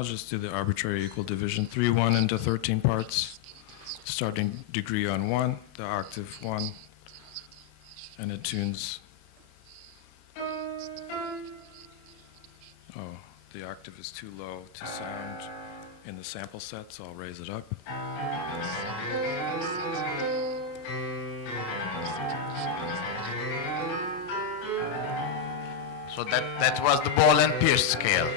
I'll just do the arbitrary equal division. 3, 1 into 13 parts. Starting degree on 1, the octave 1, and it tunes. Oh, the octave is too low to sound in the sample set, so I'll raise it up. So that was the Ball and Pierce scale.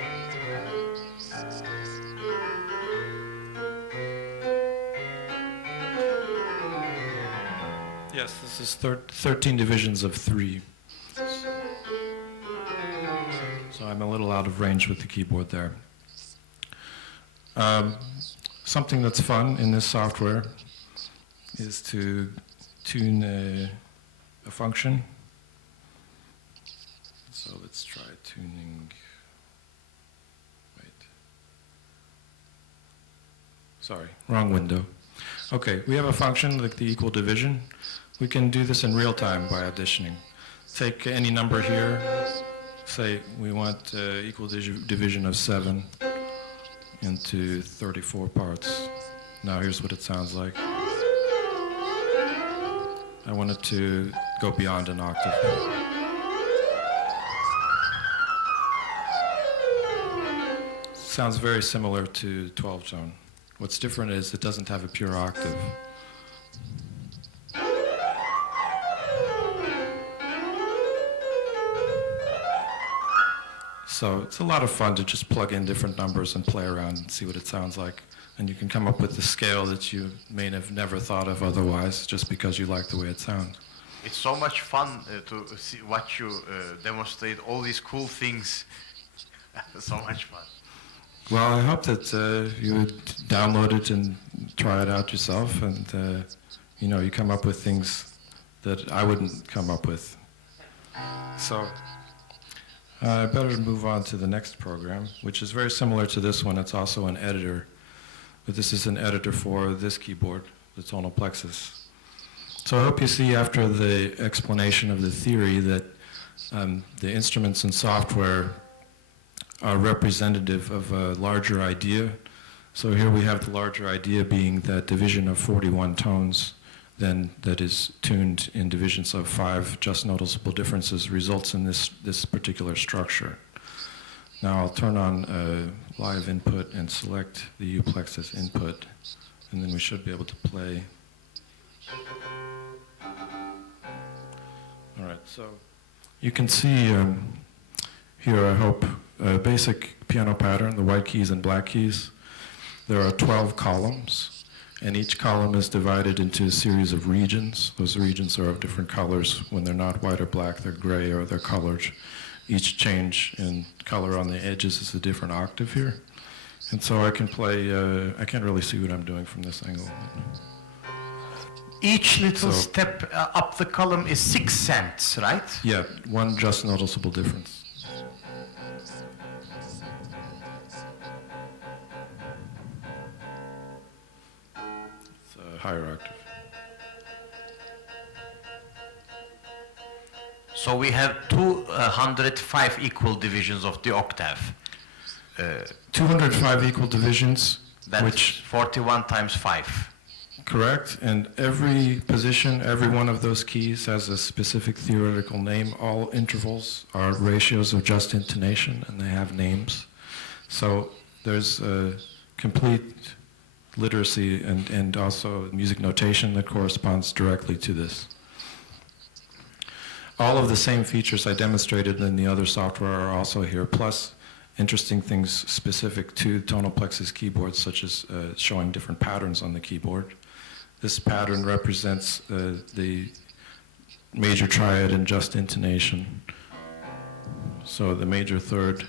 Yes, this is 13 divisions of 3. So I'm a little out of range with the keyboard there. Something that's fun in this software is to tune a function. So let's try tuning. Wait. Sorry, wrong window. Okay, we have a function like the equal division. We can do this in real time by additioning. Take any number here. Say we want equal division of 7 into 34 parts. Now here's what it sounds like. I want it to go beyond an octave. Sounds very similar to 12 tone. What's different is it doesn't have a pure octave. So it's a lot of fun to just plug in different numbers and play around and see what it sounds like. And you can come up with the scale that you may have never thought of otherwise, just because you like the way it sounds. It's so much fun to watch you demonstrate all these cool things. So much fun. Well, I hope that you would download it and try it out yourself, and you come up with things that I wouldn't come up with. So I better move on to the next program, which is very similar to this one. It's also an editor, but this is an editor for this keyboard, the tonal plexus. So I hope you see after the explanation of the theory that the instruments and software are representative of a larger idea. So here we have the larger idea being that division of 41 tones then that is tuned in divisions of 5 just noticeable differences results in this particular structure. Now I'll turn on live input and select the U-plexus input, and then we should be able to play. All right, so you can see here, I hope, a basic piano pattern, the white keys and black keys. There are 12 columns, and each column is divided into a series of regions. Those regions are of different colors. When they're not white or black, they're gray or they're colored. Each change in color on the edges is a different octave here. And so I can play, I can't really see what I'm doing from this angle. Each little step up the column is 6 cents, right? Yeah, one just noticeable difference. Higher octave. So we have 205 equal divisions of the octave. 205 equal divisions, that's which 41 times 5. Correct, and every position, every one of those keys has a specific theoretical name. All intervals are ratios of just intonation, and they have names. So there's a complete literacy and also music notation that corresponds directly to this. All of the same features I demonstrated in the other software are also here, plus interesting things specific to tonal plexus keyboards, such as showing different patterns on the keyboard. This pattern represents the major triad and just intonation. So the major third.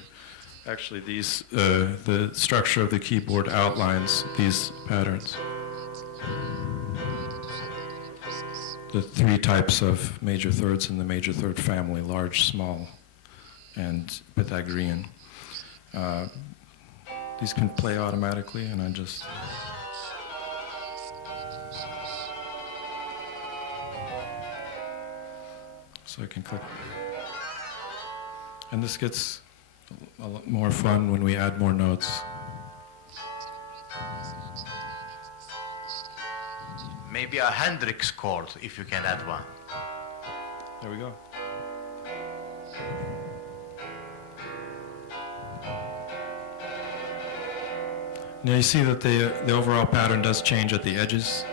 Actually, these, the structure of the keyboard outlines these patterns. The 3 types of major thirds in the major third family, large, small, and Pythagorean. These can play automatically, and I just... So I can click. And this gets a lot more fun when we add more notes. Maybe a Hendrix chord, if you can add one. There we go. Now you see that the overall pattern does change at the edges.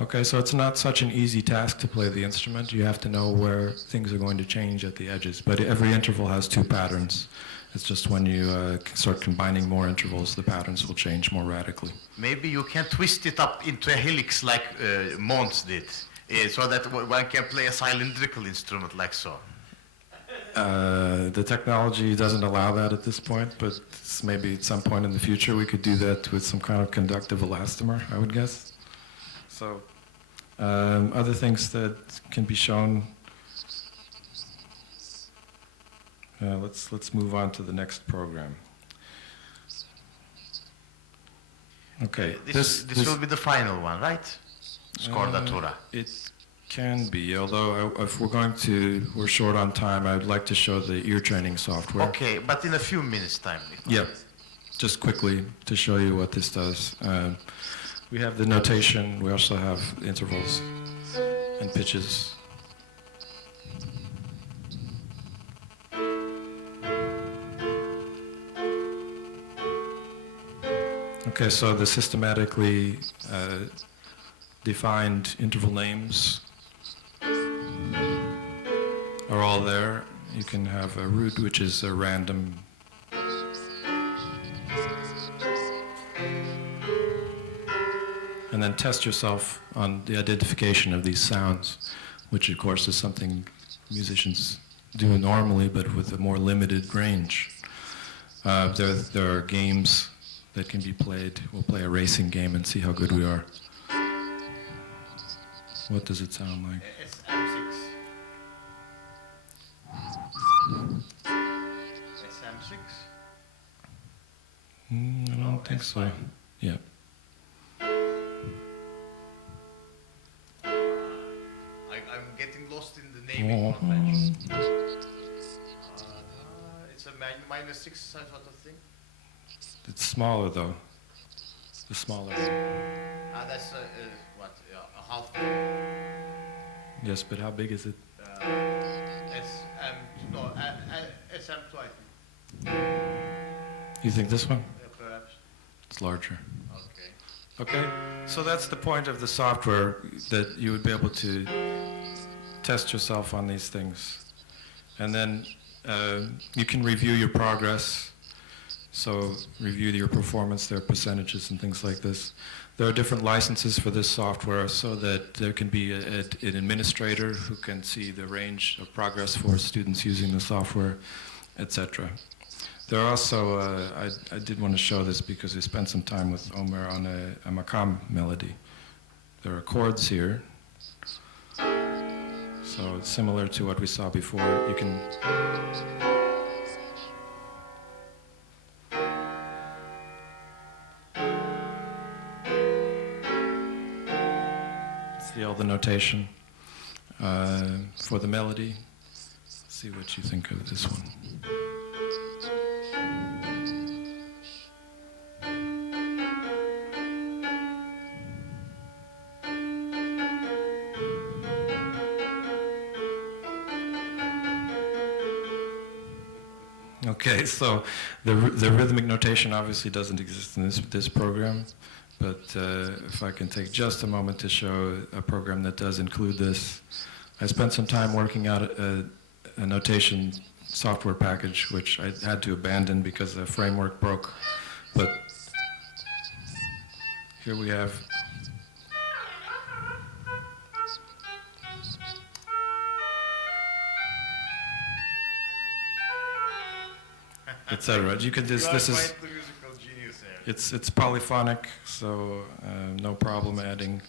Okay, so it's not such an easy task to play the instrument. You have to know where things are going to change at the edges. But every interval has two patterns. It's just when you start combining more intervals, the patterns will change more radically. Maybe you can twist it up into a helix like Mons did, so that one can play a cylindrical instrument like so. The technology doesn't allow that at this point, but maybe at some point in the future we could do that with some kind of conductive elastomer, I would guess. So, other things that can be shown. Let's move on to the next program. Okay, this will be the final one, right? Scordatura. It can be, although if we're short on time, I'd like to show the ear training software. Okay, but in a few minutes' time. Yeah, just quickly to show you what this does. We have the notation, we also have intervals and pitches. Okay, so the systematically defined interval names are all there. You can have a root, which is a random and then test yourself on the identification of these sounds, which of course is something musicians do normally, but with a more limited range. There are games that can be played. We'll play a racing game and see how good we are. What does it sound like? SM6. SM6? I don't think so. fine. Yeah. I'm getting lost in the naming conventions. It's a -6 sort of thing. It's smaller though. The smaller. That's what, a half. Yes, but how big is it? SM2, I think. You think this one? Perhaps. It's larger. Okay. Okay, so that's the point of the software, that you would be able to test yourself on these things. And then you can review your progress. So review your performance, their percentages and things like this. There are different licenses for this software so that there can be an administrator who can see the range of progress for students using the software, etc. There are also, I did want to show this because we spent some time with Omer on a makam melody. There are chords here. So it's similar to what we saw before. You can see all the notation for the melody. See what you think of this one. Okay, so the rhythmic notation obviously doesn't exist in this program, but if I can take just a moment to show a program that does include this. I spent some time working out a notation software package, which I had to abandon because the framework broke, but here we have etc. You can this is quite the musical genius there. it's polyphonic, so no problem adding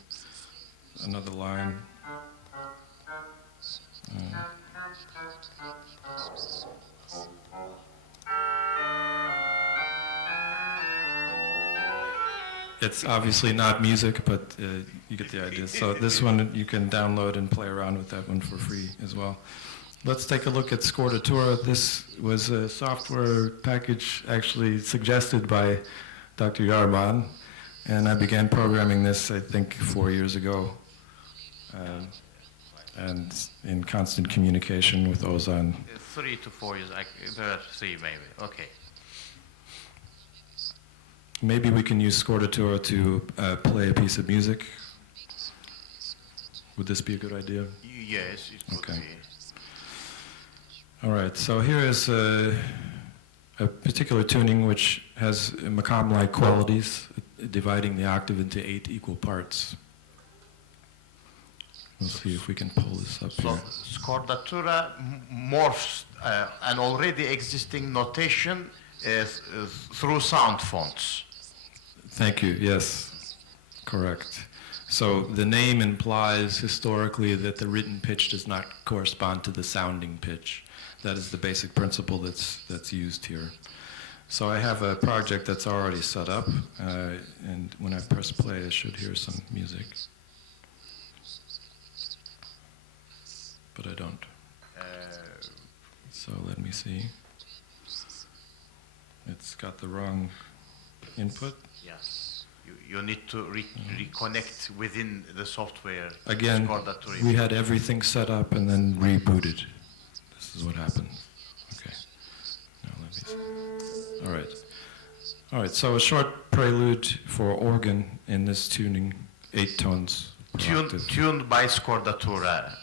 another line. It's obviously not music, but you get the idea. So this one you can download and play around with that one for free as well. Let's take a look at Scordatura. This was a software package actually suggested by Dr. Yarman, and I began programming this, I think, 4 years ago, and in constant communication with Ozan. 3 to 4 years, perhaps 3 maybe, okay. Maybe we can use Scordatura to play a piece of music. Would this be a good idea? Yes, it could Okay. be. All right, so here is a particular tuning which has maqam-like qualities, dividing the octave into 8 equal parts. We'll see if we can pull this up So here. Scordatura morphs an already existing notation through sound fonts. Thank you, yes, correct. So the name implies historically that the written pitch does not correspond to the sounding pitch. That is the basic principle that's used here. So I have a project that's already set up, and when I press play, I should hear some music. But I don't. So let me see. It's got the wrong input. Yes, you need to reconnect within the software. Again, Scordatura. we had everything set up and then rebooted. This is what happened. Okay. Now let me see. All right. All right, so a short prelude for organ in this tuning, 8 tones per octave. Tuned by Scordatura.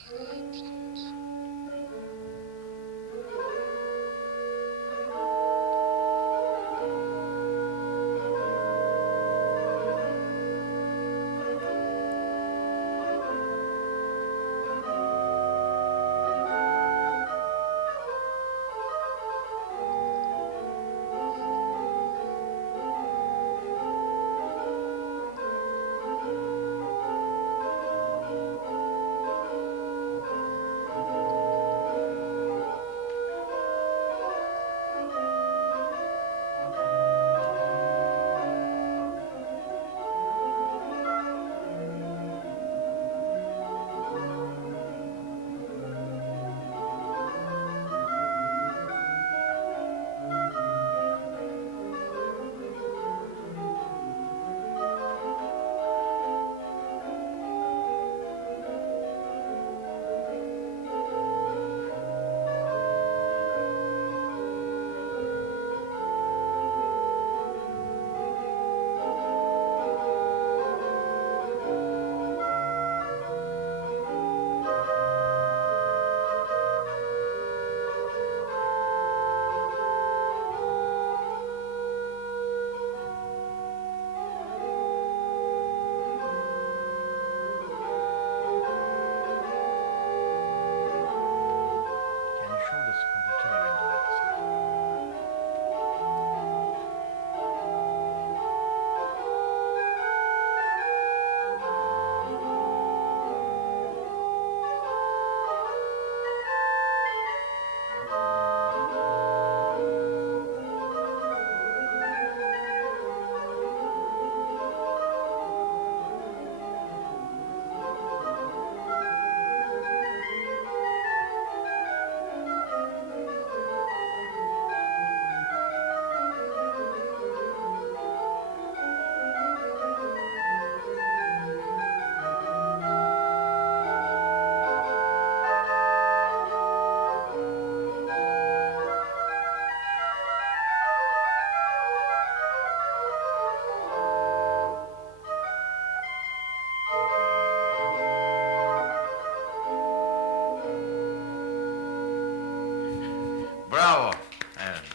Bravo,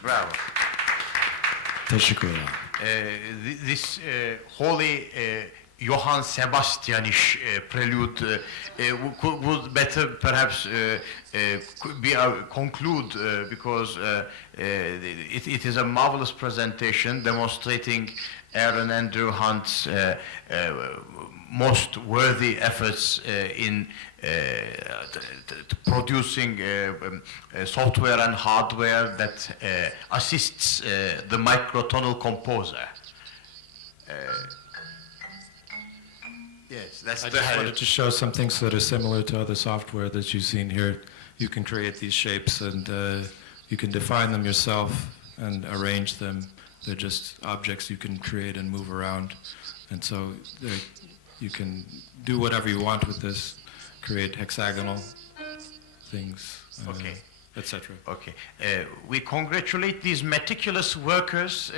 bravo. Teşekkürler. This holy Johann Sebastianish prelude would better perhaps conclude because it is a marvelous presentation demonstrating Aaron Andrew Hunt's most worthy efforts in producing software and hardware that assists the microtonal composer. Yes, that's I just wanted to show some things that are similar to other software that you've seen here you can create these shapes and you can define them yourself and arrange them. They're just objects you can create and move around. And so you can do whatever you want with this, create hexagonal things, Okay. etc. Okay. We congratulate these meticulous workers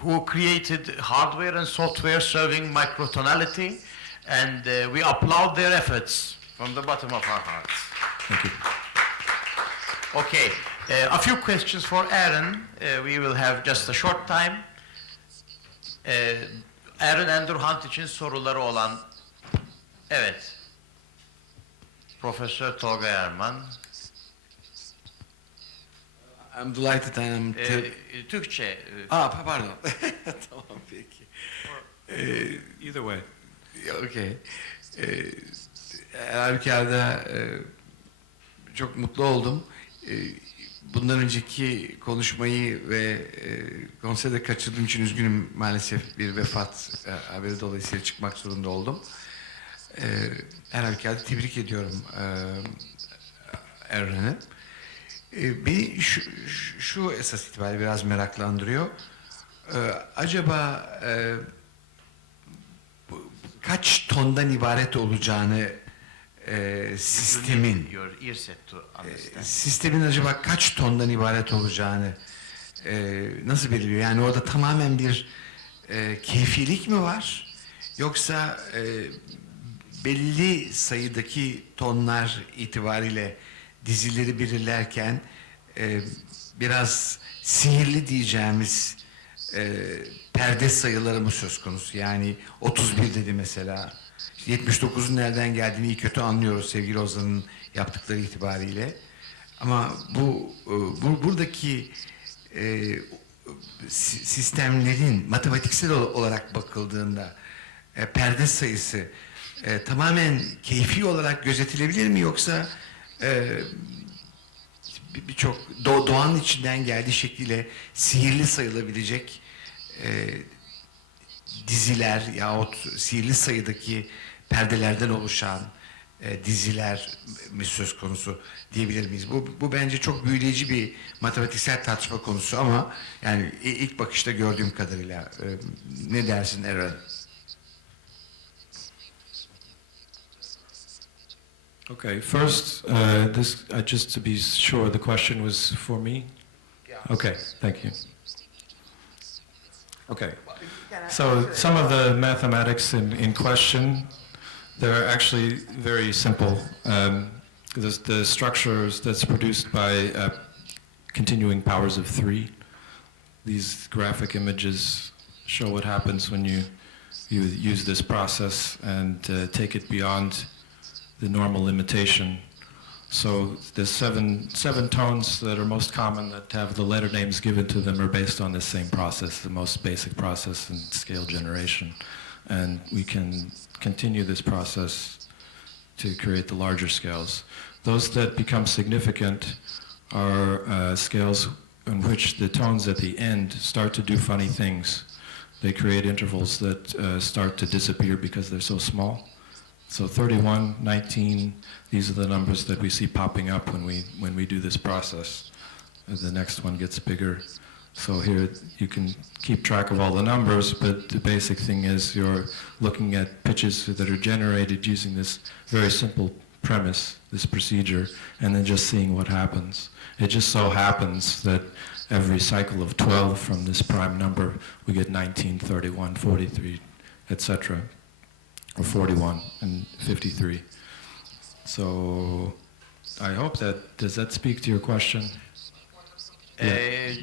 who created hardware and software serving microtonality, and we applaud their efforts from the bottom of our hearts. Thank you. Okay. A few questions for Aaron. We will have just a short time. Aaron Endurhant için soruları olan, evet. Profesör Tolga Erman. I'm delighted and Türkçe. Pardon. Tamam peki. Either way. Okay. Halbuki çok mutlu oldum. Bundan önceki konuşmayı ve konserde kaçırdığım için üzgünüm, maalesef bir vefat haberi dolayısıyla çıkmak zorunda oldum. Her halükarda tebrik ediyorum Aaron'ı. Beni şu esas itibariyle biraz meraklandırıyor. Acaba kaç tondan ibaret olacağını sistemin acaba kaç tondan ibaret olacağını nasıl belirliyor? Yani orada tamamen bir keyfilik mi var? Yoksa belli sayıdaki tonlar itibariyle dizileri belirlerken biraz sihirli diyeceğimiz perde sayıları mı söz konusu? Yani 31 dedi mesela. 79'un nereden geldiğini iyi kötü anlıyoruz sevgili Ozan'ın yaptıkları itibariyle. Ama buradaki sistemlerin matematiksel olarak bakıldığında perde sayısı tamamen keyfi olarak gözetilebilir mi, yoksa birçok doğanın içinden geldiği şekliyle sihirli sayılabilecek diziler yahut sihirli sayıdaki perdelerden oluşan diziler mi söz konusu diyebilir miyiz? Bu bence çok büyüleyici bir matematiksel tartışma konusu ama yani ilk bakışta gördüğüm kadarıyla ne dersin Aaron? Okay, first, just to be sure, the question was for me? Yeah. Okay, thank you. Okay, so some of the mathematics in question, they're actually very simple. The structures that's produced by continuing powers of 3. These graphic images show what happens when you use this process and take it beyond the normal limitation. So the seven tones that are most common that have the letter names given to them are based on the same process, the most basic process in scale generation. And we can continue this process to create the larger scales. Those that become significant are scales in which the tones at the end start to do funny things. They create intervals that start to disappear because they're so small. So 31, 19, these are the numbers that we see popping up when we do this process. The next one gets bigger. So here you can keep track of all the numbers, but the basic thing is you're looking at pitches that are generated using this very simple premise, this procedure, and then just seeing what happens. It just so happens that every cycle of 12 from this prime number, we get 19, 31, 43, etc. Or 41 and 53. So I hope does that speak to your question?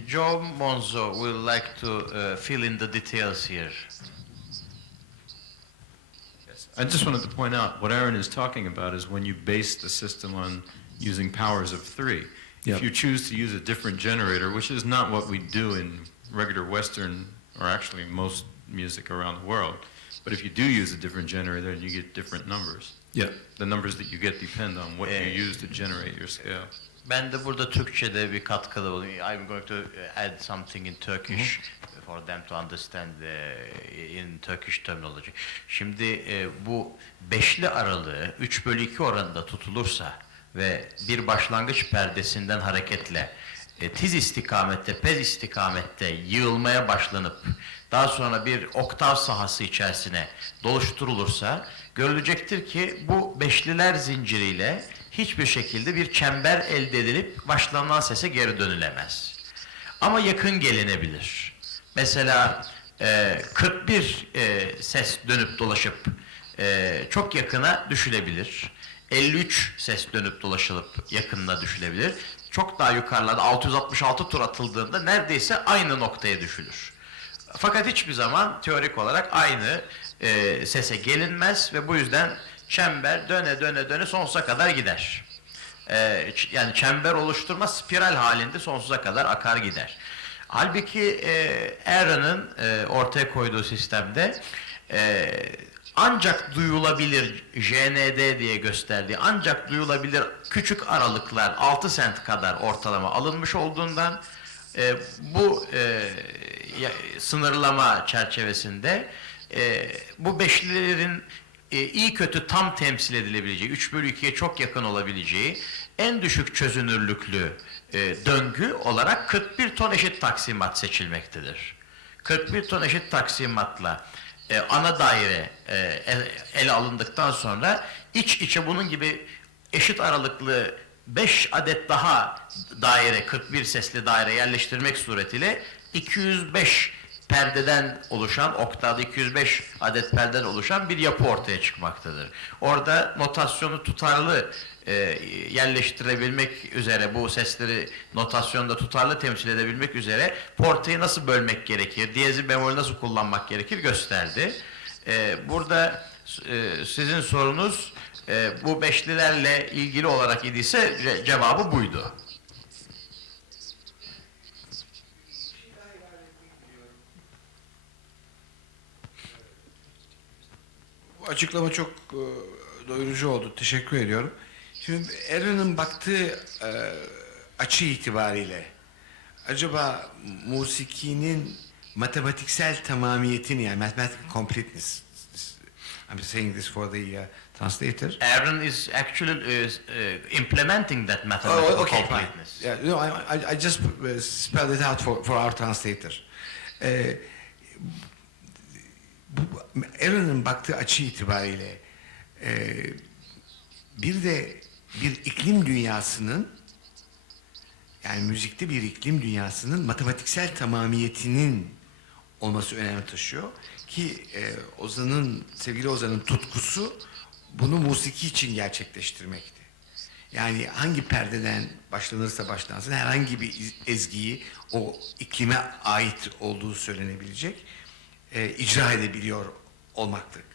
Joe Monzo will like to fill in the details here. Yes. I just wanted to point out what Aaron is talking about is when you base the system on using powers of 3. Yep. If you choose to use a different generator, which is not what we do in regular Western, or actually most music around the world, but if you do use a different generator, you get different numbers. Yeah. The numbers that you get depend on what you use to generate your scale. Ben de burada Türkçe'de bir katkıda bulunayım. I'm going to add something in Turkish for them to understand in Turkish terminology. Şimdi bu beşli aralığı 3/2 oranında tutulursa ve bir başlangıç perdesinden hareketle tiz istikamette, pez istikamette yığılmaya başlanıp daha sonra bir oktav sahası içerisine doluşturulursa görülecektir ki bu beşliler zinciriyle hiçbir şekilde bir çember elde edilip başlanılan sese geri dönülemez. Ama yakın gelinebilir. Mesela 41 ses dönüp dolaşıp çok yakına düşülebilir. 53 ses dönüp dolaşılıp yakınına düşülebilir. Çok daha yukarılarda 666 tur atıldığında neredeyse aynı noktaya düşülür. Fakat hiçbir zaman teorik olarak aynı sese gelinmez ve bu yüzden çember döne döne döne sonsuza kadar gider. Yani çember oluşturma spiral halinde sonsuza kadar akar gider. Halbuki Aaron'ın ortaya koyduğu sistemde ancak duyulabilir JND diye gösterdiği ancak duyulabilir küçük aralıklar 6 sent kadar ortalama alınmış olduğundan bu sınırlama çerçevesinde bu beşlilerin iyi kötü tam temsil edilebileceği, 3/2'ye çok yakın olabileceği en düşük çözünürlüklü döngü olarak 41 ton eşit taksimat seçilmektedir. 41 ton eşit taksimatla ana daire ele alındıktan sonra iç içe bunun gibi eşit aralıklı 5 adet daha daire, 41 sesli daire yerleştirmek suretiyle 205 perdeden oluşan, oktavda 205 adet perdeden oluşan bir yapı ortaya çıkmaktadır. Orada notasyonu tutarlı yerleştirebilmek üzere, bu sesleri notasyonda tutarlı temsil edebilmek üzere portayı nasıl bölmek gerekir, diyezi bemolü nasıl kullanmak gerekir gösterdi. Burada sizin sorunuz bu beşlilerle ilgili olarak idiyse cevabı buydu. Bu açıklama çok doyurucu oldu. Teşekkür ediyorum. Şimdi Aaron'ın baktığı açı itibariyle acaba musikinin matematiksel tamamiyetini, yani mathematical completeness, I'm saying this for the translator. Aaron is actually implementing that mathematical completeness. Yeah, no, I just spelled it out for our translator. Aaron'ın baktığı açı itibariyle bir de bir iklim dünyasının, yani müzikte bir iklim dünyasının matematiksel tamamiyetinin olması önem taşıyor ki sevgili Ozan'ın tutkusu bunu musiki için gerçekleştirmekti. Yani hangi perdeden başlanırsa başlansın herhangi bir ezgiyi o iklime ait olduğu söylenebilecek icra edebiliyor olmaktık.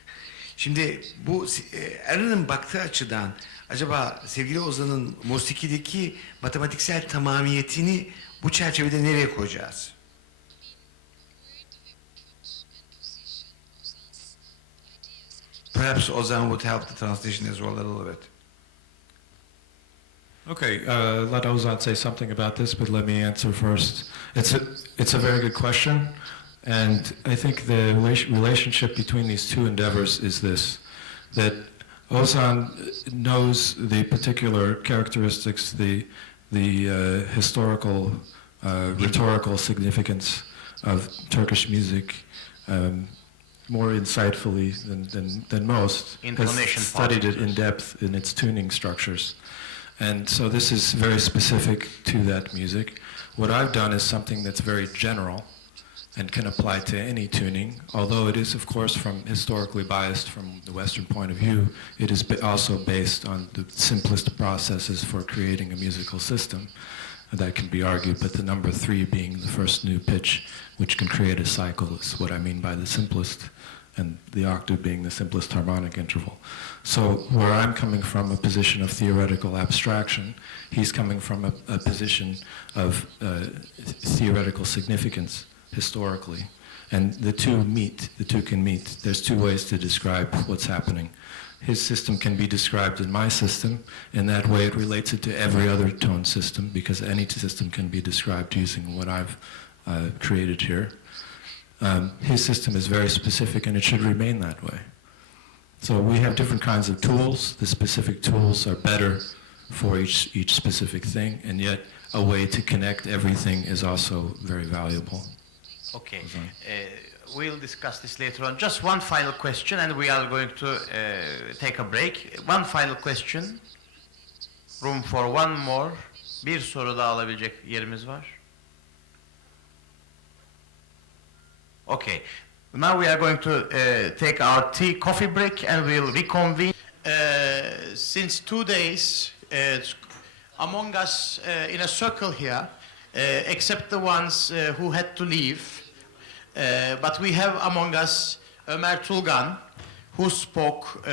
Şimdi bu Aaron'ın baktığı açıdan acaba sevgili Ozan'ın musikideki matematiksel tamamiyetini bu çerçevede nereye koyacağız? Perhaps Ozan would help the translation as well a little bit. Okay, let Ozan say something about this, but let me answer first. It's a very good question, and I think the relationship between these two endeavors is this, that Ozan knows the particular characteristics, the historical, rhetorical significance of Turkish music more insightfully than most, has studied it in depth in its tuning structures. And so this is very specific to that music. What I've done is something that's very general and can apply to any tuning, although it is, of course, historically biased from the Western point of view. It is also based on the simplest processes for creating a musical system. That can be argued, but the number 3 being the first new pitch, which can create a cycle, is what I mean by the simplest, and the octave being the simplest harmonic interval. So where I'm coming from a position of theoretical abstraction, he's coming from a position of theoretical significance historically. And the two can meet. There's 2 ways to describe what's happening. His system can be described in my system. In that way it relates it to every other tone system, because any system can be described using what I've created here. His system is very specific, and it should remain that way. So we have different kinds of tools. The specific tools are better for each specific thing, and yet a way to connect everything is also very valuable. Okay. We'll discuss this later on. Just one final question, and we are going to take a break. One final question. Room for one more. Bir soru daha alabilecek yerimiz var. Okay. Now we are going to take our coffee break, and we'll reconvene. Since 2 days, among us in a circle here, except the ones who had to leave, but we have among us Ömer Tulgan, who spoke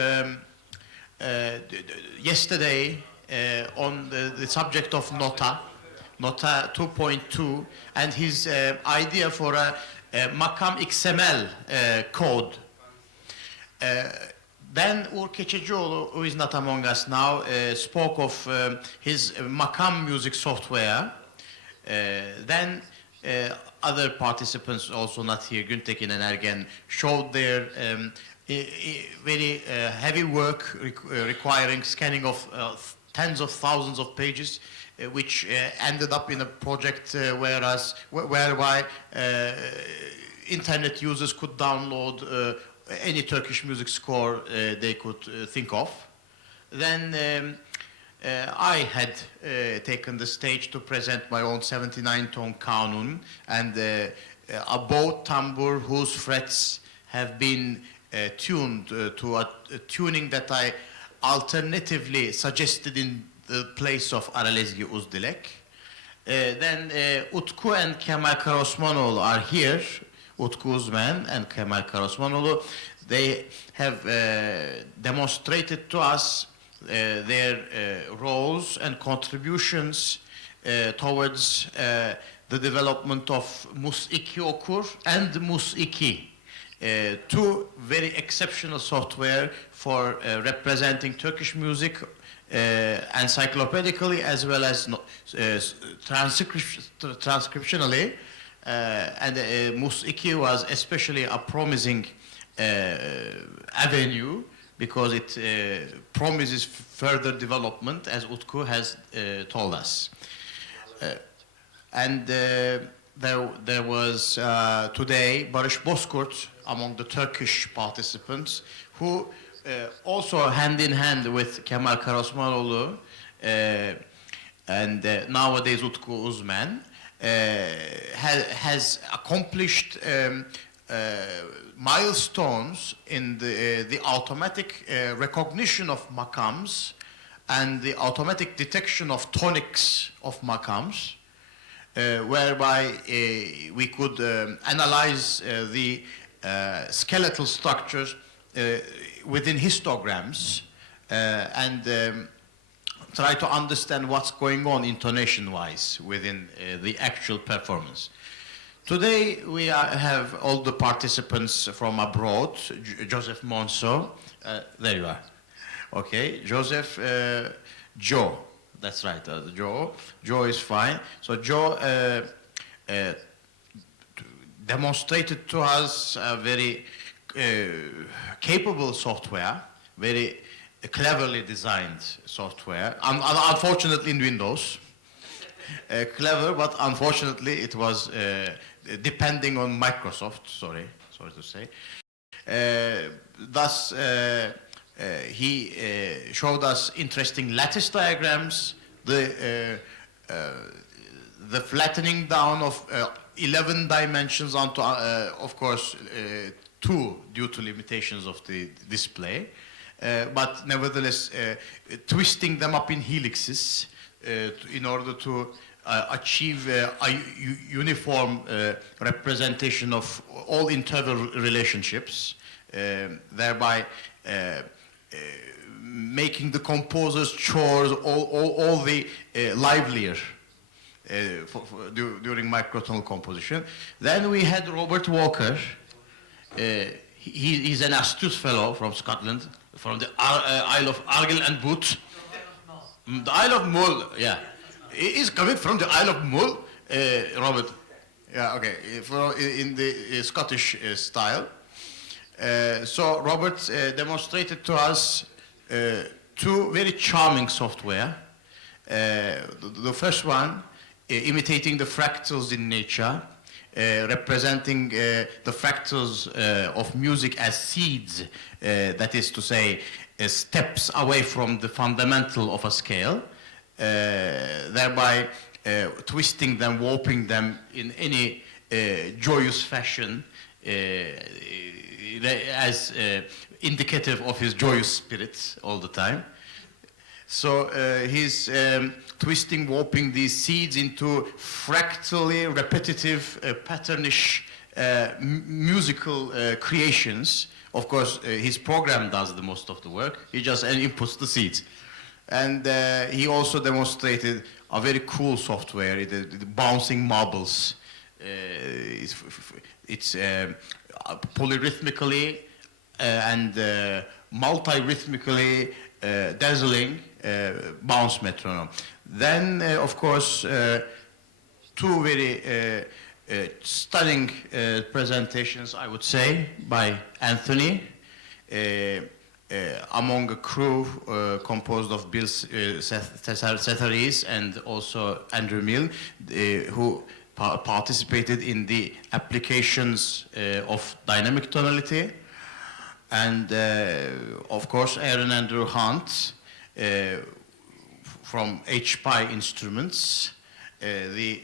yesterday on the subject of Nota 2.2, and his idea for a makam XML code. Then Uğur Keçecioğlu, who is not among us now, spoke of his makam music software. Then other participants, also not here, Güntekin and Ergen, showed their very heavy work requiring scanning of tens of thousands of pages, which ended up in a project whereby internet users could download any Turkish music score they could think of. Then I had taken the stage to present my own 79-tone kanun and a bow tambur whose frets have been tuned to a tuning that I alternatively suggested in the place of Aralezgi Uzdilek. Then Utku and Kemal Karaosmanoğlu are here. Utku Uzmen and Kemal Karaosmanoğlu. They have demonstrated to us their roles and contributions towards the development of Mus2 Okur and Mus2, two very exceptional software for representing Turkish music encyclopedically as well as transcriptionally. And Mus2 was especially a promising avenue because it promises further development, as Utku has told us. And there was today Barış Bozkurt among the Turkish participants, who also hand in hand with Kemal Karaosmanoğlu and nowadays Utku Uzmen, has accomplished milestones in the automatic recognition of makams and the automatic detection of tonics of makams, whereby we could analyze the skeletal structures within histograms and try to understand what's going on intonation-wise within the actual performance. Today we have all the participants from abroad. Joseph Monso, there you are. Okay, Joseph, Joe, that's right, Joe. Joe is fine. So Joe demonstrated to us a very capable software, very cleverly designed software, unfortunately in Windows. Clever, but unfortunately it was depending on Microsoft, sorry to say. Thus, he showed us interesting lattice diagrams, the flattening down of 11 dimensions onto, of course, 2 due to limitations of the display, but nevertheless twisting them up in helixes in order to achieve a uniform representation of all interval relationships, thereby making the composer's chores all the livelier during microtonal composition. Then we had Robert Walker. He's an astute fellow from Scotland, from the Isle of Argyll and Bute. The Isle of Mull, yeah. He's coming from the Isle of Mull, Robert. Yeah, okay, in the Scottish style. So Robert demonstrated to us 2 very charming software. The first one, imitating the fractals in nature, representing the fractals of music as seeds, that is to say, steps away from the fundamental of a scale, thereby twisting them, warping them in any joyous fashion as indicative of his joyous spirit all the time. So he's twisting, warping these seeds into fractally repetitive, patternish musical creations. Of course, his program does the most of the work. He just inputs the seeds. And he also demonstrated a very cool software, the bouncing marbles. It's polyrhythmically and multi-rhythmically dazzling bounce metronome. Then, of course, two very stunning presentations, I would say, by Anthony, among a crew composed of Bill Setharis and also Andrew Mill, who participated in the applications of dynamic tonality. And of course, Aaron Andrew Hunt from HPI Instruments, the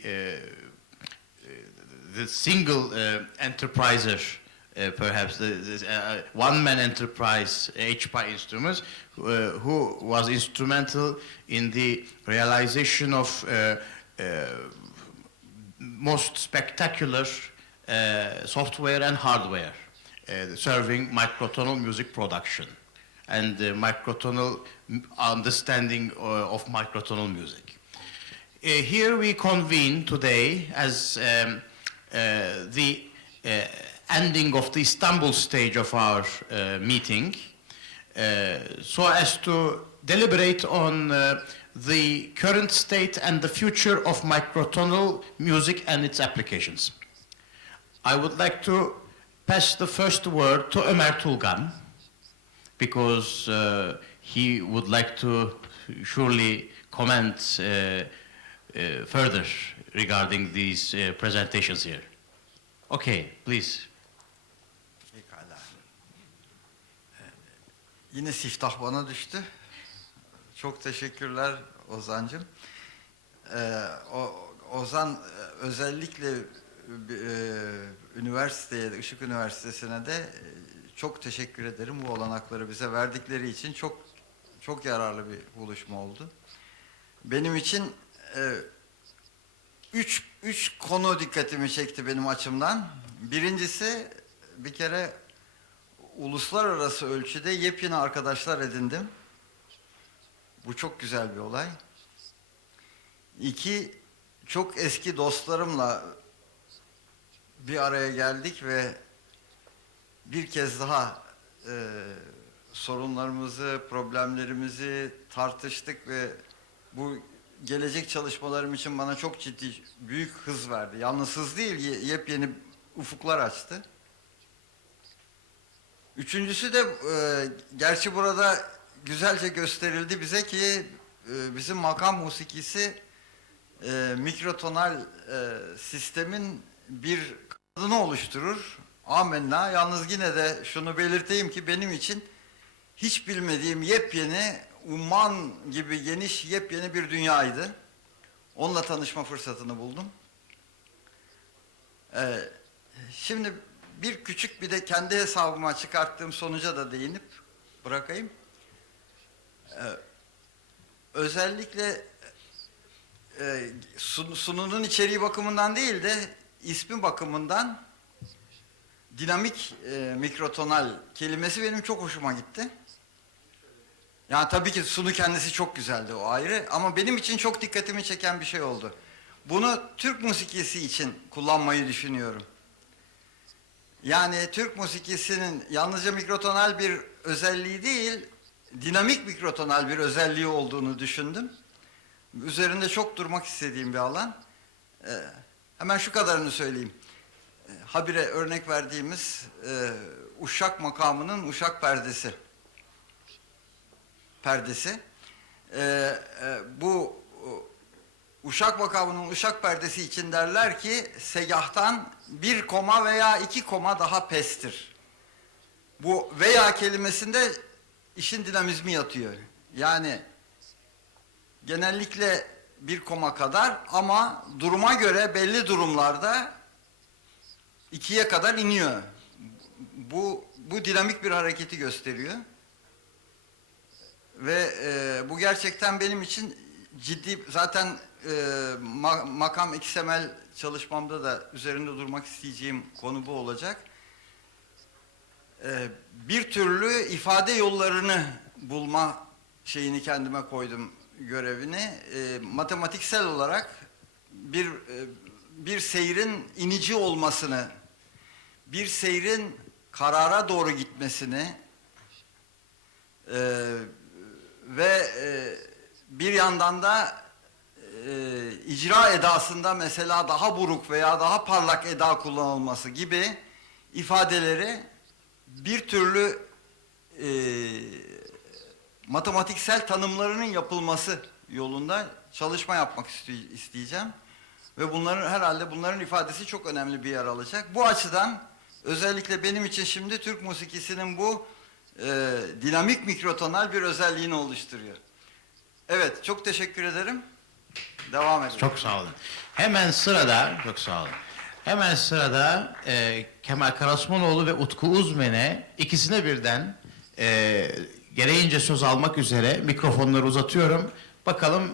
single enterpriser, perhaps the one-man enterprise HPI Instruments, who was instrumental in the realization of most spectacular software and hardware serving microtonal music production and microtonal understanding of microtonal music. Here we convene today as the ending of the Istanbul stage of our meeting, so as to deliberate on the current state and the future of microtonal music and its applications. I would like to pass the first word to Ömer Tulgan, because he would like to surely comment further regarding these presentations here. Okay, please. Pekala. Yine siftah bana düştü. Çok teşekkürler Ozan'cığım. Ozan özellikle üniversiteye, Işık Üniversitesi'ne de çok teşekkür ederim. Bu olanakları bize verdikleri için çok yararlı bir buluşma oldu. Benim için üç konu dikkatimi çekti benim açımdan. Birincisi, bir kere uluslararası ölçüde yepyeni arkadaşlar edindim. Bu çok güzel bir olay. İki, çok eski dostlarımla bir araya geldik ve bir kez daha sorunlarımızı, problemlerimizi tartıştık ve bu gelecek çalışmalarım için bana çok ciddi, büyük hız verdi. Yalnız hız değil, yepyeni ufuklar açtı. Üçüncüsü de, gerçi burada güzelce gösterildi bize ki bizim makam musikisi mikrotonal sistemin bir kanadını oluşturur. Amenna. Yalnız yine de şunu belirteyim ki benim için hiç bilmediğim yepyeni, umman gibi geniş yepyeni bir dünyaydı. Onunla tanışma fırsatını buldum. Şimdi bir küçük bir de kendi hesabıma çıkarttığım sonuca da değinip bırakayım. Özellikle sununun içeriği bakımından değil de ismi bakımından dinamik mikrotonal kelimesi benim çok hoşuma gitti. Yani tabii ki sunu kendisi çok güzeldi, o ayrı, ama benim için çok dikkatimi çeken bir şey oldu. Bunu Türk musikisi için kullanmayı düşünüyorum. Yani Türk musikisinin yalnızca mikrotonal bir özelliği değil, dinamik mikrotonal bir özelliği olduğunu düşündüm. Üzerinde çok durmak istediğim bir alan. Hemen şu kadarını söyleyeyim. Habire örnek verdiğimiz Uşak makamının Uşak perdesi. Bu Uşak makamının uşak perdesi için derler ki segahtan bir koma veya iki koma daha pestir. Bu veya kelimesinde işin dinamizmi yatıyor. Yani genellikle bir koma kadar ama duruma göre belli durumlarda ikiye kadar iniyor. Bu dinamik bir hareketi gösteriyor. Ve bu gerçekten benim için ciddi, zaten makam XML çalışmamda da üzerinde durmak isteyeceğim konu bu olacak. Bir türlü ifade yollarını bulma şeyini kendime koydum, görevini. Matematiksel olarak bir seyrin inici olmasını, bir seyrin karara doğru gitmesini ve bir yandan da icra edasında mesela daha buruk veya daha parlak eda kullanılması gibi ifadeleri bir türlü matematiksel tanımlarının yapılması yolunda çalışma yapmak isteyeceğim. Ve herhalde bunların ifadesi çok önemli bir yer alacak. Bu açıdan özellikle benim için şimdi Türk musikisinin bu dinamik mikrotonal bir özelliğini oluşturuyor. Evet, çok teşekkür ederim. Devam edelim. Çok sağ olun. Hemen sırada, çok sağ olun. Hemen sırada Kemal Karasmanoğlu ve Utku Uzmen'e ikisine birden gereğince söz almak üzere mikrofonları uzatıyorum. Bakalım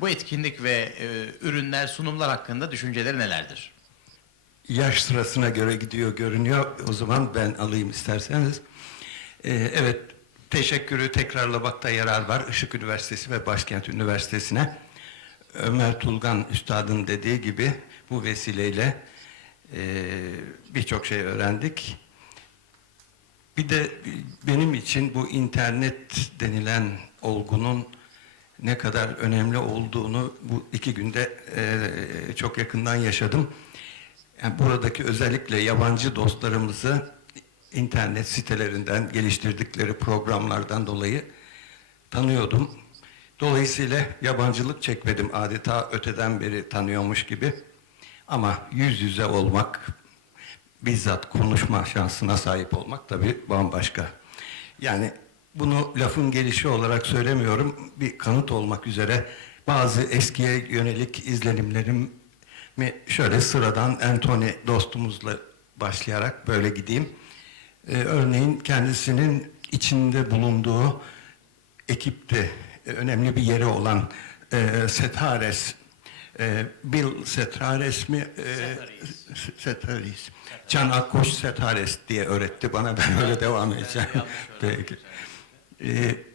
bu etkinlik ve ürünler, sunumlar hakkında düşünceleri nelerdir? Yaş sırasına göre gidiyor görünüyor. O zaman ben alayım isterseniz. Evet, teşekkürü tekrarlamakta yarar var. Işık Üniversitesi ve Başkent Üniversitesi'ne. Ömer Tulgan Üstad'ın dediği gibi bu vesileyle birçok şey öğrendik. Bir de benim için bu internet denilen olgunun ne kadar önemli olduğunu bu 2 günde çok yakından yaşadım. Yani buradaki özellikle yabancı dostlarımızı internet sitelerinden, geliştirdikleri programlardan dolayı tanıyordum. Dolayısıyla yabancılık çekmedim, adeta öteden beri tanıyormuş gibi. Ama yüz yüze olmak, bizzat konuşma şansına sahip olmak tabii bambaşka. Yani bunu lafın gelişi olarak söylemiyorum, bir kanıt olmak üzere bazı eskiye yönelik izlenimlerimi şöyle sıradan Anthony dostumuzla başlayarak böyle gideyim. Örneğin kendisinin içinde bulunduğu ekipte önemli bir yeri olan Setares, Bill Setares mi? Setares. Can Akkoş Setares diye öğretti bana, ben öyle devam edeceğim. Peki.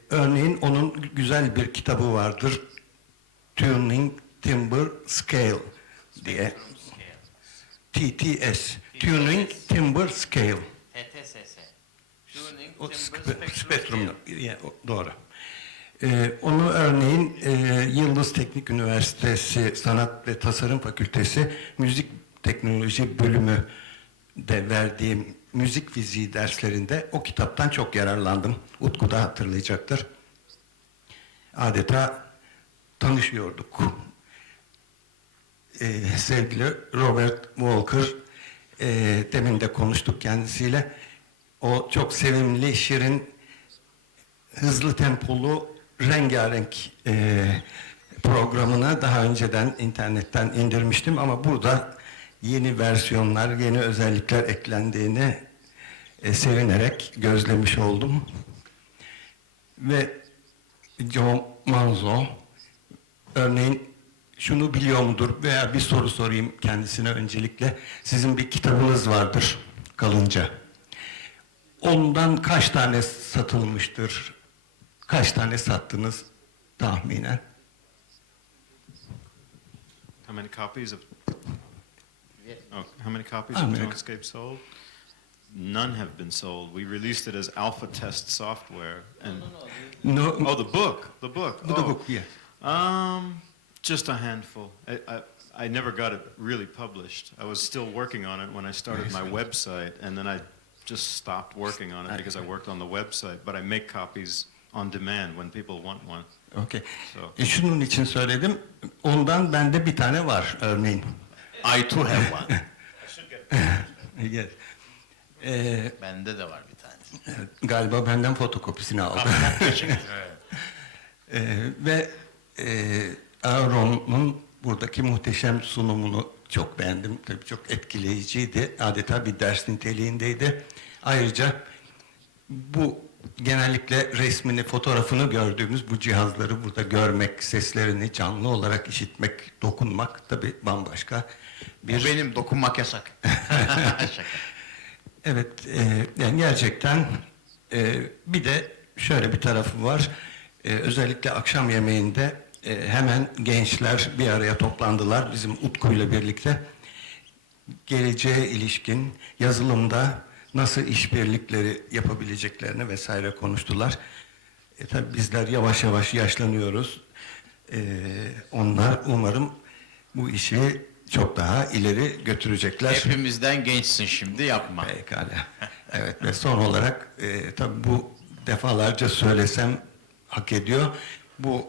Örneğin onun güzel bir kitabı vardır. Tuning Timber Scale diye. TTS. Tuning Timber Scale. TTSS. O spektrum. Doğru. Onu örneğin Yıldız Teknik Üniversitesi Sanat ve Tasarım Fakültesi Müzik Teknoloji Bölümü de verdiğim müzik fiziği derslerinde o kitaptan çok yararlandım. Utku da hatırlayacaktır. Adeta tanışıyorduk. Sevgili Robert Walker, demin de konuştuk kendisiyle. O çok sevimli, şirin, hızlı tempolu, rengarenk programını daha önceden internetten indirmiştim ama burada yeni versiyonlar, yeni özellikler eklendiğini sevinerek gözlemiş oldum. Ve John Manzo, örneğin şunu biliyor mudur veya bir soru sorayım kendisine öncelikle. Sizin bir kitabınız vardır kalınca. Ondan kaç tane satılmıştır? Kaç tane sattınız tahminen? How many copies of how many copies of Tonescape sold? None have been sold. We released it as alpha test software. And No. oh, the book. The book, Yeah. Just a handful. I never got it really published. I was still working on it when I started my website, and then I just stopped working on it because I worked on the website. But I make copies on demand when people want one. Okay. So. Şunun için söyledim. Ondan bende bir tane var örneğin. I too have one. Yes. Bende de var bir tane. Evet, galiba benden fotokopisini aldı. Ve Aaron'un buradaki muhteşem sunumunu çok beğendim. Tabii çok etkileyiciydi. Adeta bir ders niteliğindeydi. Ayrıca bu genellikle resmini, fotoğrafını gördüğümüz bu cihazları burada görmek, seslerini canlı olarak işitmek, dokunmak tabii bambaşka bir... Bu benim, dokunmak yasak. Şaka. Evet, yani gerçekten bir de şöyle bir tarafı var. Özellikle akşam yemeğinde hemen gençler bir araya toplandılar bizim Utku'yla birlikte. Geleceğe ilişkin yazılımda nasıl işbirlikleri yapabileceklerini vesaire konuştular. Tabii bizler yavaş yavaş yaşlanıyoruz. Onlar umarım bu işi çok daha ileri götürecekler. Hepimizden gençsin şimdi, yapma. Pekala. Evet ve son olarak tabii bu defalarca söylesem hak ediyor. Bu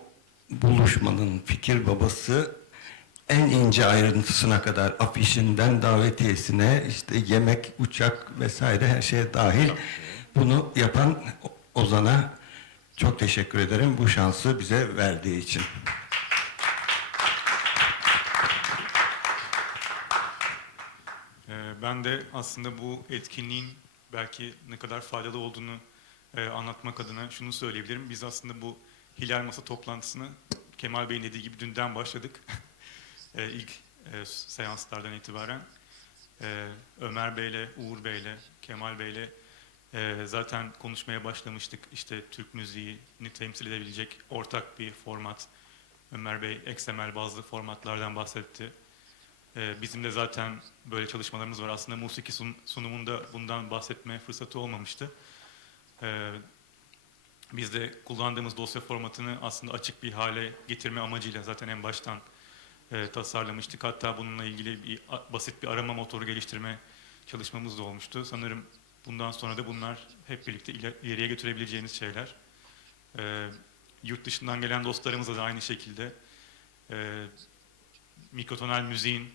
buluşmanın fikir babası en ince ayrıntısına kadar afişinden davetiyesine işte yemek, uçak vesaire her şeye dahil bunu yapan Ozan'a çok teşekkür ederim bu şansı bize verdiği için. Ben de aslında bu etkinliğin belki ne kadar faydalı olduğunu anlatmak adına şunu söyleyebilirim. Biz aslında bu Hilal Masa toplantısını Kemal Bey'in dediği gibi dünden başladık. İlk seanslardan itibaren. Ömer Bey'le, Uğur Bey'le, Kemal Bey'le zaten konuşmaya başlamıştık. İşte Türk müziğini temsil edebilecek ortak bir format. Ömer Bey XML bazlı formatlardan bahsetti. Bizim de zaten böyle çalışmalarımız var. Aslında musiki sunumunda bundan bahsetme fırsatı olmamıştı. Biz de kullandığımız dosya formatını aslında açık bir hale getirme amacıyla zaten en baştan tasarlamıştık. Hatta bununla ilgili basit bir arama motoru geliştirme çalışmamız da olmuştu. Sanırım bundan sonra da bunlar hep birlikte ileriye götürebileceğimiz şeyler. Yurt dışından gelen dostlarımızla da aynı şekilde mikrotonal müziğin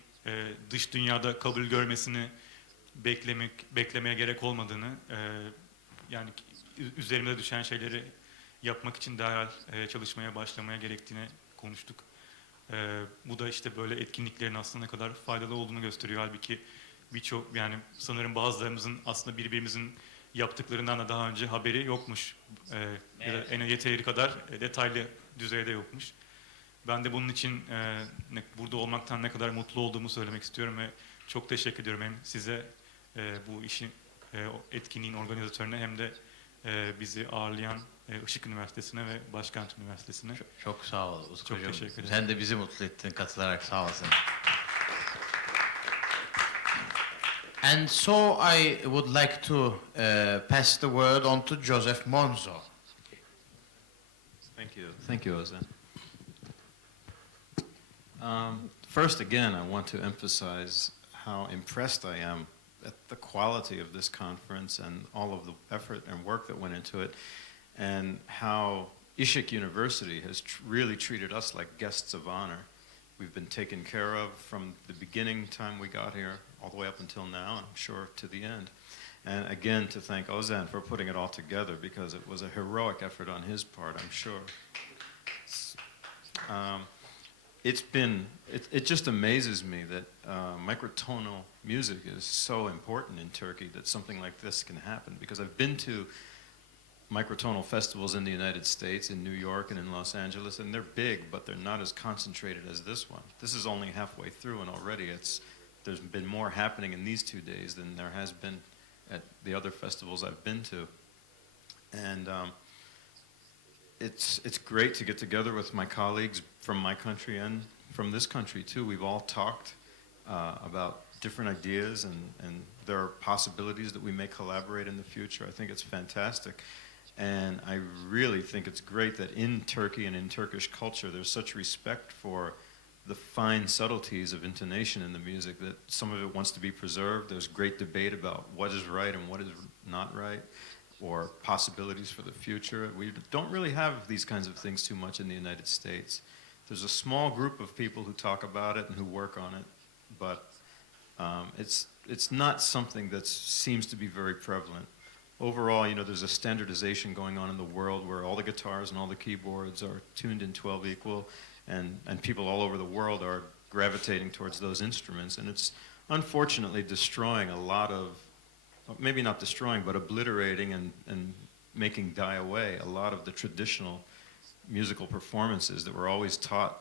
dış dünyada kabul görmesini beklemeye gerek olmadığını, yani üzerimize düşen şeyleri yapmak için derhal çalışmaya başlamaya gerektiğini konuştuk. Bu da işte böyle etkinliklerin aslında ne kadar faydalı olduğunu gösteriyor. Halbuki birçok, yani sanırım bazılarımızın aslında birbirimizin yaptıklarından da daha önce haberi yokmuş. Ya da en yeteri kadar detaylı düzeyde yokmuş. Ben de bunun için burada olmaktan ne kadar mutlu olduğumu söylemek istiyorum ve çok teşekkür ediyorum hem size, bu işin etkinliğin organizatörüne, hem de bizi ağırlayan Işık Üniversitesi'ne ve Başkent Üniversitesi'ne. Çok sağ ol Utkucuğum. Çok teşekkür ederim. Sen de bizi mutlu ettin katılarak, sağ olasın. And so I would like to pass the word on to Joseph Monzo. Thank you, Ozan. First, again, I want to emphasize how impressed I am at the quality of this conference and all of the effort and work that went into it, and how Işık University has really treated us like guests of honor. We've been taken care of from the beginning time we got here all the way up until now, and I'm sure to the end. And again, to thank Ozan for putting it all together, because it was a heroic effort on his part, I'm sure. It just amazes me that microtonal music is so important in Turkey, that something like this can happen, because I've been to microtonal festivals in the United States, in New York and in Los Angeles, and they're big, but they're not as concentrated as this one. This is only halfway through, and already there's been more happening in these 2 days than there has been at the other festivals I've been to. And it's great to get together with my colleagues from my country and from this country too. We've all talked about different ideas, and there are possibilities that we may collaborate in the future. I think it's fantastic. And I really think it's great that in Turkey and in Turkish culture, there's such respect for the fine subtleties of intonation in the music, that some of it wants to be preserved. There's great debate about what is right and what is not right. or possibilities for the future. We don't really have these kinds of things too much in the United States. There's a small group of people who talk about it and who work on it, but it's not something that seems to be very prevalent. Overall, you know, there's a standardization going on in the world where all the guitars and all the keyboards are tuned in 12 equal, and people all over the world are gravitating towards those instruments, and it's unfortunately destroying a lot of, maybe not destroying, but obliterating and making die away a lot of the traditional musical performances that were always taught,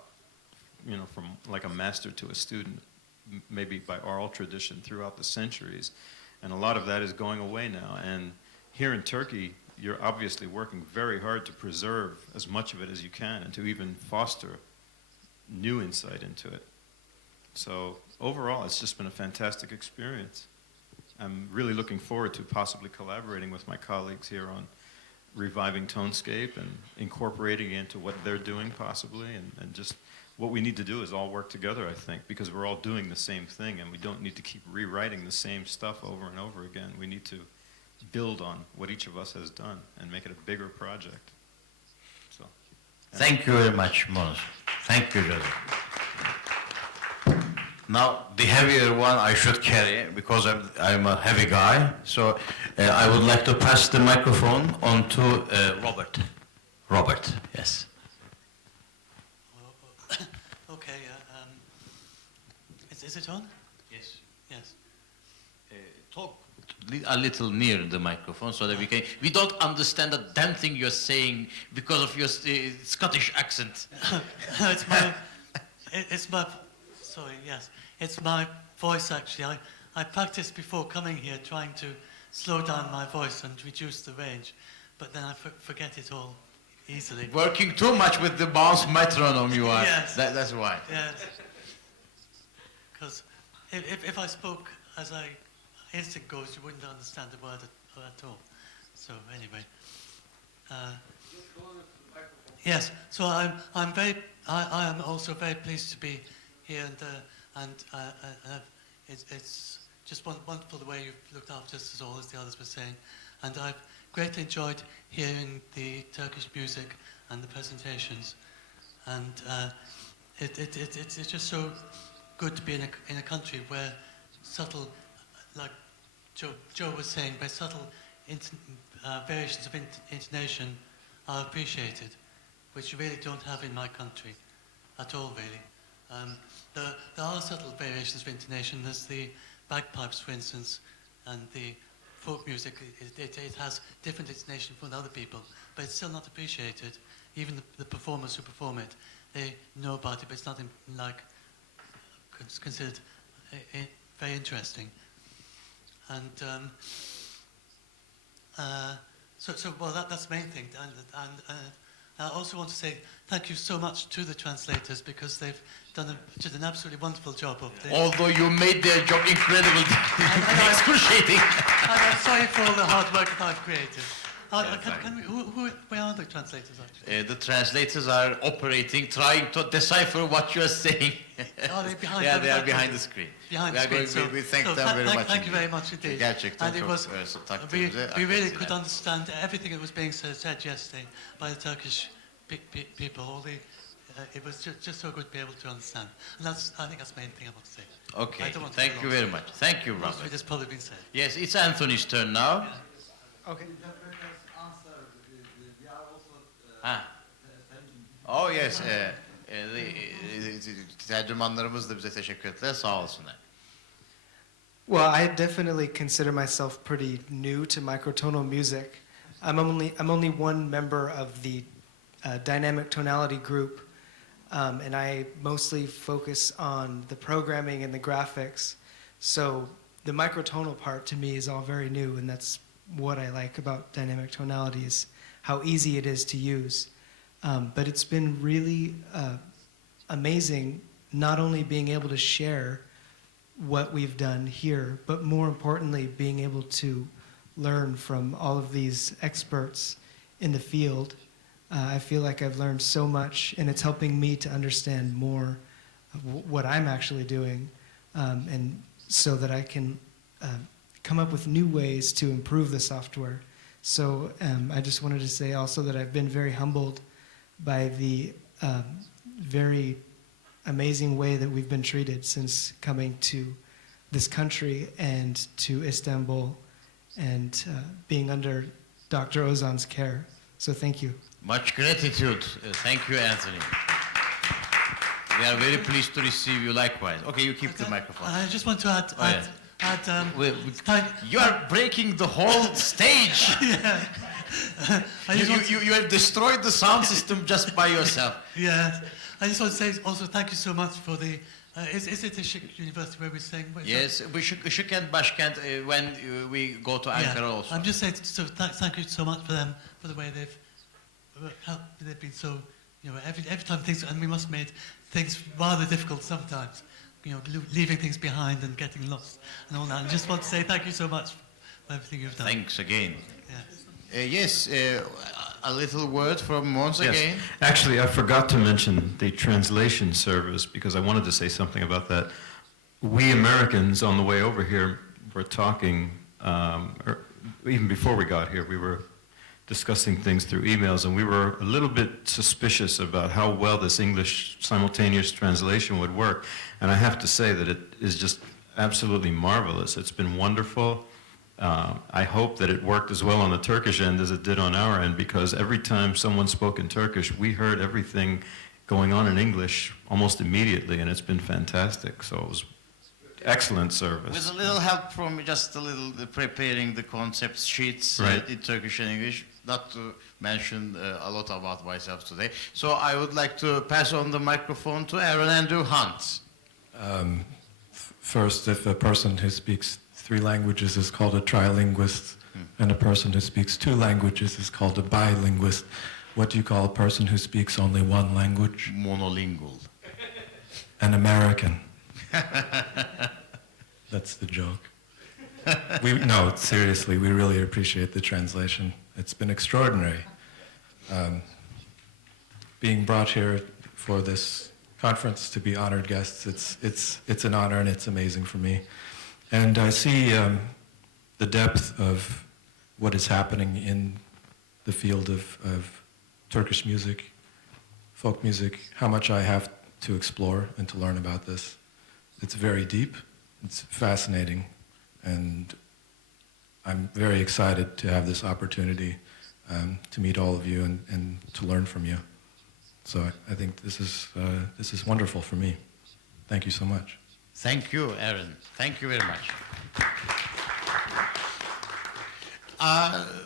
you know, from like a master to a student, maybe by oral tradition throughout the centuries. And a lot of that is going away now. And here in Turkey, you're obviously working very hard to preserve as much of it as you can and to even foster new insight into it. So overall, it's just been a fantastic experience. I'm really looking forward to possibly collaborating with my colleagues here on reviving Tonescape and incorporating it into what they're doing possibly, and just what we need to do is all work together, I think, because we're all doing the same thing, and we don't need to keep rewriting the same stuff over and over again. We need to build on what each of us has done and make it a bigger project. So, Thank you very much, Mons. Thank you, Joseph. Now, the heavier one I should carry because I'm a heavy guy. So I would like to pass the microphone on to Robert. Robert, yes. Okay, is it on? Yes. Yes. Talk a little near the microphone so that we don't understand a damn thing you're saying because of your Scottish accent. Sorry, yes. It's my voice, actually. I practiced before coming here trying to slow down my voice and reduce the range, but then I forget it all easily. Working too much with the bounce metronome you are. Yes. That's why. Yes. Because if I spoke as instinct goes, you wouldn't understand the word at all. So anyway. Yes, so I am also very pleased to be here, and it's just wonderful the way you've looked after us, as all as the others were saying, and I've greatly enjoyed hearing the Turkish music and the presentations, and it's just so good to be in a country where subtle, like Joe was saying, where subtle variations of intonation are appreciated, which you really don't have in my country at all, really. There are subtle variations of intonation. There's the bagpipes, for instance, and the folk music. It has different intonation from other people, but it's still not appreciated. Even the performers who perform it, they know about it, but it's not considered very interesting. And that's the main thing. And I also want to say thank you so much to the translators, because they've done an absolutely wonderful job of this. Although you made their job incredible, excruciating. I'm sorry for all the hard work that I've created. Where are the translators actually? The translators are operating, trying to decipher what you are saying. Are they behind? They are behind the screen. Behind the screen. We thank them very much. Thank you very much indeed. And it was, we really could understand everything that was being said yesterday by the Turkish people. It was just so good to be able to understand. And I think that's the main thing I want to say. Okay, thank you very much. Thank you, Robert. Most of it has probably been said. Yes, it's Anthony's turn now. Yeah. Okay. Oh yes, tercümanlarımız da bize teşekkür ettiler, sağ olsunlar. Well, I definitely consider myself pretty new to microtonal music. I'm only one member of the dynamic tonality group, and I mostly focus on the programming and the graphics. So the microtonal part to me is all very new, and that's what I like about dynamic tonality is how easy it is to use. But it's been really amazing not only being able to share what we've done here, but more importantly, being able to learn from all of these experts in the field. I feel like I've learned so much, and it's helping me to understand more of what I'm actually doing, and so that I can come up with new ways to improve the software So I just wanted to say also that I've been very humbled by the very amazing way that we've been treated since coming to this country and to Istanbul and being under Dr. Ozan's care. So thank you. Much gratitude. Thank you, Anthony. We are very pleased to receive you likewise. Okay, you keep the microphone. I just want to add, You are breaking the whole stage. Yeah. You have destroyed the sound system just by yourself. Yeah. I just want to say also thank you so much for the. Is it the University where we're staying? Yes, Işık and Başkent when we go to Ankara also. I'm just saying, so thank you so much for them for the way they've helped. They've been so, every time things, and we must have made things rather difficult sometimes. Leaving things behind and getting lost and all that. I just want to say thank you so much for everything you've done. Thanks again. Yes. A little word from Mons again. Actually, I forgot to mention the translation service because I wanted to say something about that. We Americans on the way over here were talking, or even before we got here, we were discussing things through emails, and we were a little bit suspicious about how well this English simultaneous translation would work. And I have to say that it is just absolutely marvelous. It's been wonderful. I hope that it worked as well on the Turkish end as it did on our end, because every time someone spoke in Turkish, we heard everything going on in English almost immediately, and it's been fantastic. So it was excellent service. With a little help from just a little preparing the concept sheets in Turkish and English, not to mention a lot about myself today. So I would like to pass on the microphone to Aaron Andrew Hunt. First, if a person who speaks 3 languages is called a trilinguist, and a person who speaks 2 languages is called a bilinguist, what do you call a person who speaks only 1 language? Monolingual. An American. That's the joke. No, seriously, we really appreciate the translation. It's been extraordinary. Being brought here for this conference to be honored guests, it's an honor and it's amazing for me. And I see the depth of what is happening in the field of Turkish music, folk music, how much I have to explore and to learn about this. It's very deep, it's fascinating, and I'm very excited to have this opportunity to meet all of you and to learn from you. So I think this is wonderful for me. Thank you so much. Thank you, Aaron. Thank you very much.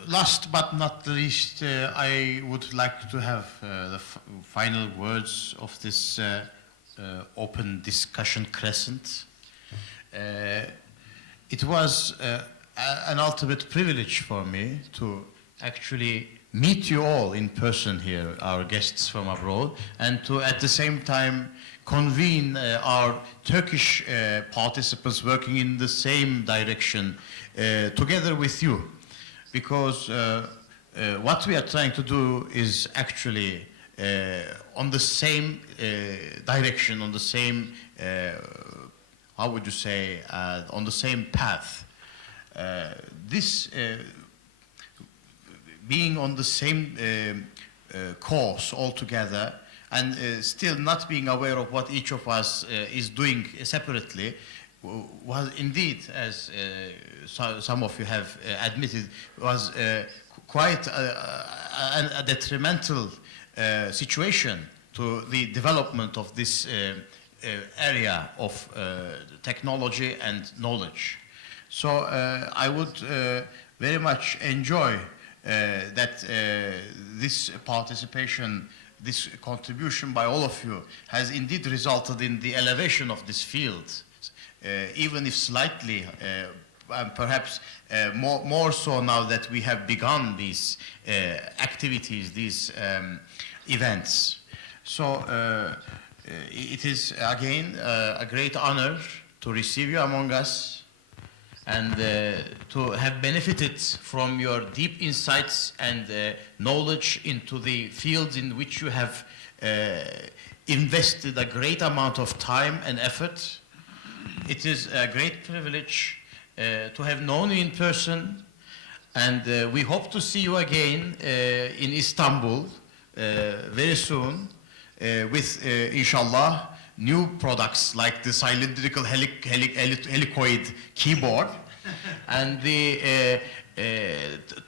Last but not least, I would like to have the final words of this open discussion crescent. It was an ultimate privilege for me to actually meet you all in person here, our guests from abroad, and to at the same time convene our Turkish participants working in the same direction together with you. Because what we are trying to do is actually on the same direction, on the same, how would you say, on the same path. This being on the same course altogether, and still not being aware of what each of us is doing separately, was indeed, as some of you have admitted, was quite a detrimental situation to the development of this area of technology and knowledge. So I would very much enjoy that this participation, this contribution by all of you has indeed resulted in the elevation of this field, even if slightly, and perhaps more so now that we have begun these activities, these events. So it is again a great honor to receive you among us, and to have benefited from your deep insights and knowledge into the fields in which you have invested a great amount of time and effort. It is a great privilege to have known you in person, And we hope to see you again in Istanbul very soon with, inshallah, new products like the cylindrical helicoid keyboard and the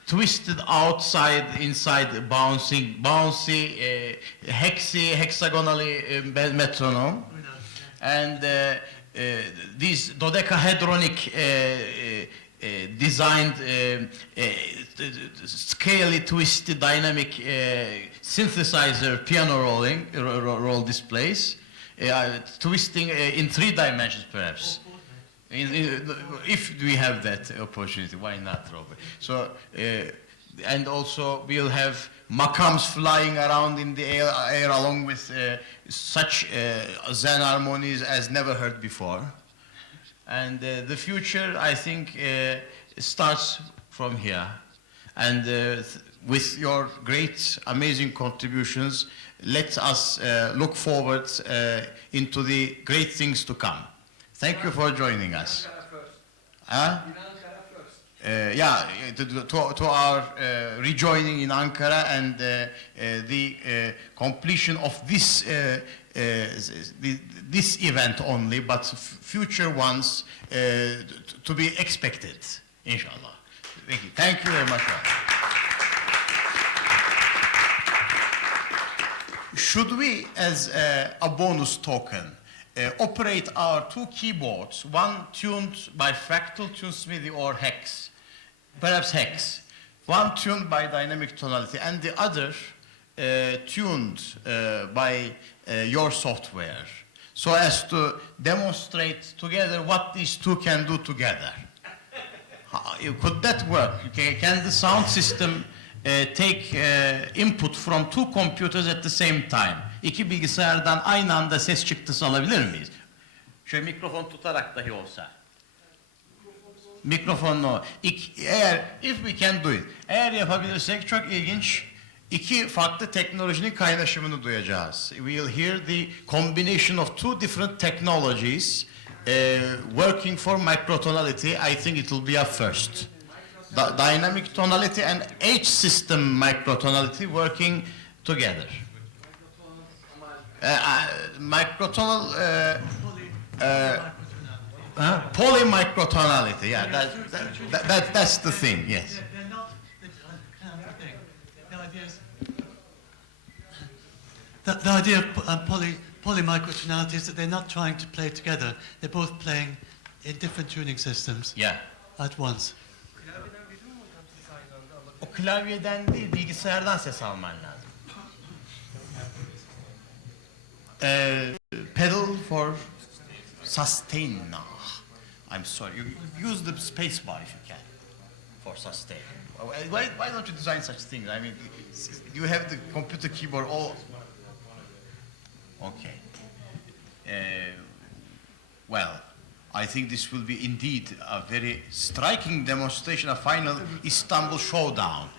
twisted outside, inside bouncy, hexagonally metronome, and these dodecahedronic designed, scalely twisted dynamic synthesizer piano roll displays, twisting in 3 dimensions perhaps. If we have that opportunity, why not, Robert? So, and also we'll have makams flying around in the air along with such Zen harmonies as never heard before. And the future, I think, starts from here. And with your great, amazing contributions, let us look forward into the great things to come. Thank you for joining us. Yeah, to our rejoining in Ankara and the completion of this this event only, but future ones to be expected, inshallah. Thank you. Thank you very much. Should we, as a bonus token, operate our 2 keyboards, one tuned by fractal tunesmiths or hex, perhaps hex, one tuned by dynamic tonality, and the other tuned by your software, so as to demonstrate together what these 2 can do together? Could that work? Can the sound system take input from 2 computers at the same time? 2 bilgisayardan aynı anda ses çıktısı alabilir miyiz? Şöyle mikrofon tutarak dahi olsa. Mikrofonla. Eğer, if we can do it. Eğer yapabilirsek çok ilginç 2 farklı teknolojinin kaynaşımını duyacağız. We will hear the combination of 2 different technologies working for microtonality. I think it will be a first. Dynamic tonality and H-system microtonality working together. Microtonal polymicrotonality, yeah, that's the thing, yes. The idea of polymicrotonality is that they're not trying to play together, they're both playing in different tuning systems at once. O klavyeden değil, bilgisayardan ses alman lazım. Pedal for sustain. I'm sorry. You use the space bar if you can for sustain. Why don't you design such things? I mean, you have the computer keyboard all. Okay. Well, I think this will be indeed a very striking demonstration, a final Istanbul showdown.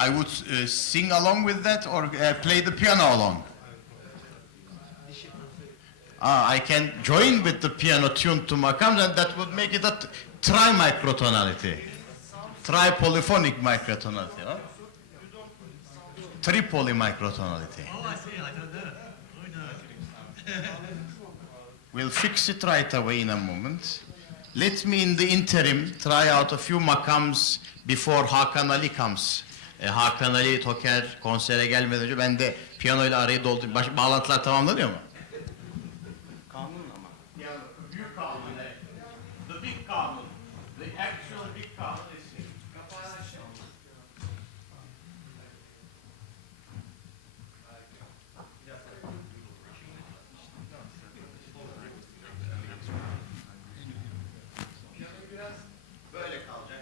I would sing along with that or play the piano along. I can join with the piano tuned to makams, and that would make it a tri-microtonality. Tri-polyphonic microtonality. Huh? Tripoly microtonality. Oh, I see, I don't know. Oh, no. We'll fix it right away in a moment. Let me in the interim try out a few makams before Hakan Ali comes. Hakan Ali Toker konsere gelmeden önce ben de piyanoyla arayı doldurdum. Bağlantılar tamamlanıyor mu? Kanun ama. Büyük kanun. The big kanun. The actual big kanun is here. Böyle kalacak.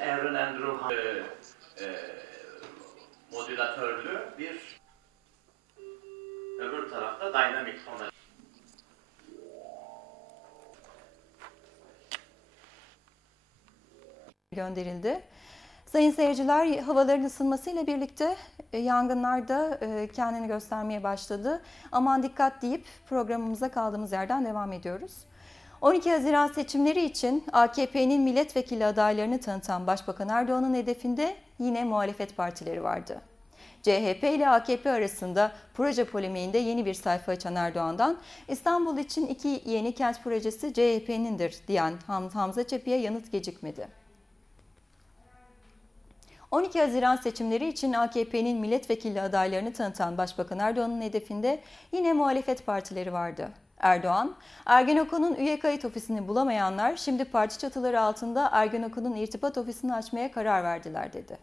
Evren Andrew modülatörlü bir öbür tarafta dynamic tonal. Gönderildi. Sayın seyirciler, havaların ısınmasıyla birlikte yangınlar da kendini göstermeye başladı. Aman dikkat deyip programımıza kaldığımız yerden devam ediyoruz. 12 Haziran seçimleri için AKP'nin milletvekili adaylarını tanıtan Başbakan Erdoğan'ın hedefinde yine muhalefet partileri vardı. CHP ile AKP arasında proje polemiğinde yeni bir sayfa açan Erdoğan'dan İstanbul için 2 yeni kent projesi CHP'nindir diyen Hamza Çepi'ye yanıt gecikmedi. 12 Haziran seçimleri için AKP'nin milletvekili adaylarını tanıtan Başbakan Erdoğan'ın hedefinde yine muhalefet partileri vardı. Erdoğan, Ergenekon'un üye kayıt ofisini bulamayanlar şimdi parti çatıları altında Ergenekon'un irtibat ofisini açmaya karar verdiler dedi.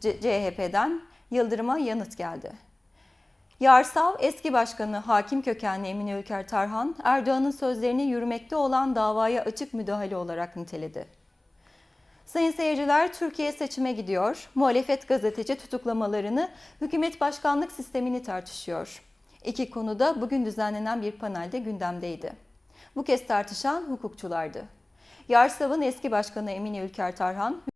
CHP'den Yıldırım'a yanıt geldi. Yarsav eski başkanı hakim kökenli Emine Ülker Tarhan, Erdoğan'ın sözlerini yürümekte olan davaya açık müdahale olarak niteledi. Sayın seyirciler, Türkiye seçime gidiyor. Muhalefet gazeteci tutuklamalarını, hükümet başkanlık sistemini tartışıyor. İki konu da bugün düzenlenen bir panelde gündemdeydi. Bu kez tartışan hukukçulardı. Yarsav'ın eski başkanı Emine Ülker Tarhan,